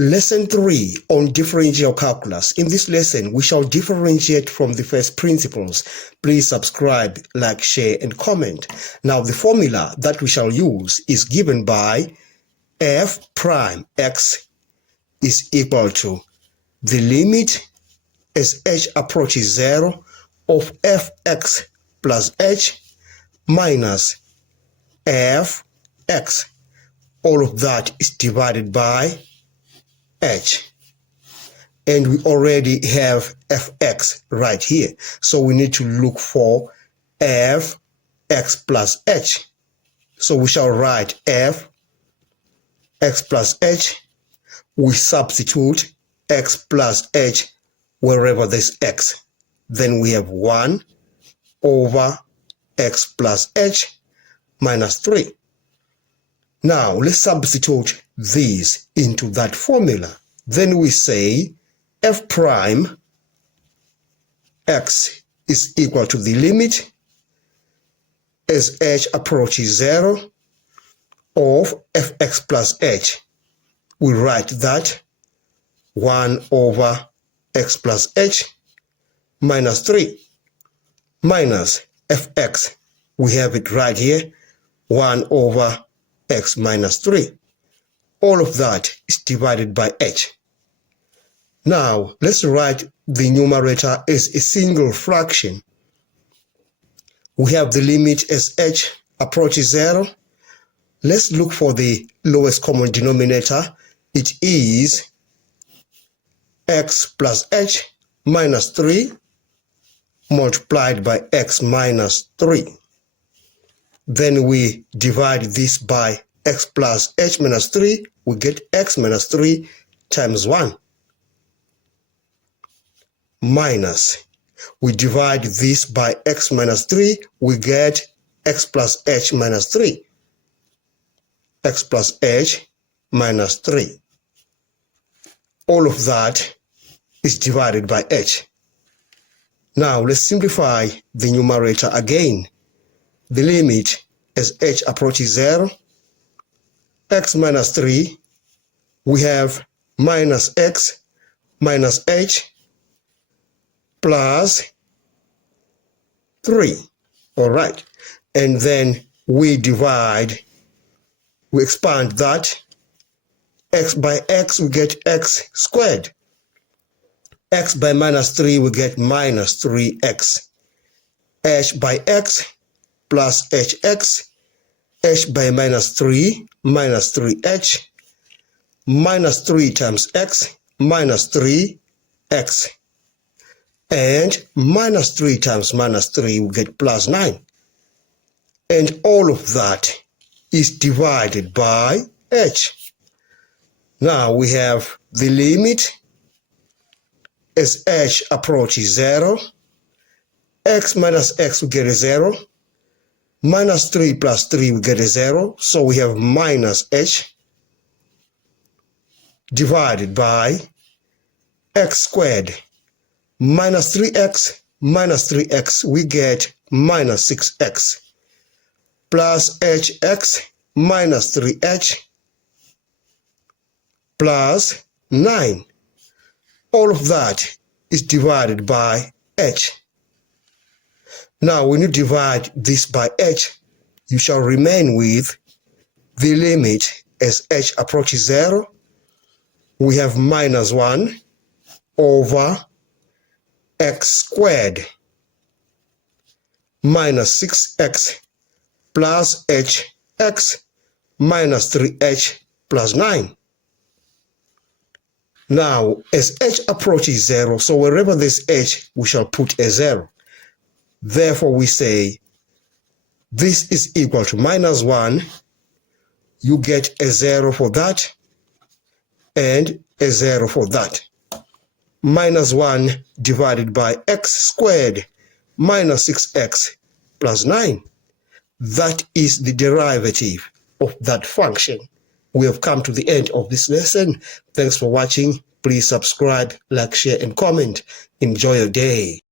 Lesson 3 on differential calculus. In this lesson, we shall differentiate from the first principles. Please subscribe, like, share, and comment. Now, the formula that we shall use is given by f prime x is equal to the limit as h approaches 0 of fx plus h minus fx. All of that is divided by h, and we already have fx right here, so we need to look for fx plus h. So we shall write fx plus h. We substitute x plus h wherever there's x. Then we have 1 over x plus h minus 3. Now, let's substitute these into that formula. Then we say f prime x is equal to the limit as h approaches 0 of fx plus h. We write that 1 over x plus h minus 3 minus fx. We have it right here, 1 over x minus 3. All of that is divided by h. Now, let's write the numerator as a single fraction. We have the limit as h approaches 0. Let's look for the lowest common denominator. It is x plus h minus 3 multiplied by x minus 3. Then we divide this by x plus h minus 3. We get x minus 3 times 1. Minus. We divide this by x minus 3. We get x plus h minus 3. X plus h minus 3. All of that is divided by h. Now let's simplify the numerator again. The limit as h approaches 0, x minus 3, we have minus x minus h plus 3. All right. And then we divide, we expand that. X by x, we get x squared. X by minus 3, we get minus 3x. H by x plus hx. H by minus 3, minus 3h. Minus 3 times x, minus 3x. And minus 3 times minus 3, we get plus 9. And all of that is divided by h. Now we have the limit as h approaches 0. X minus x, we get a 0. Minus 3 plus 3, we get a 0. So we have minus h divided by x squared. Minus 3x, we get minus 6x. Plus hx minus 3h plus 9. All of that is divided by h. Now, when you divide this by h, you shall remain with the limit as h approaches 0. We have minus 1 over x squared minus 6x plus hx minus 3h plus 9. Now, as h approaches 0, so wherever there's h, we shall put a 0. Therefore, we say this is equal to minus 1. You get a 0 for that and a 0 for that. Minus 1 divided by x squared minus 6x plus 9. That is the derivative of that function. We have come to the end of this lesson. Thanks for watching. Please subscribe, like, share, and comment. Enjoy your day.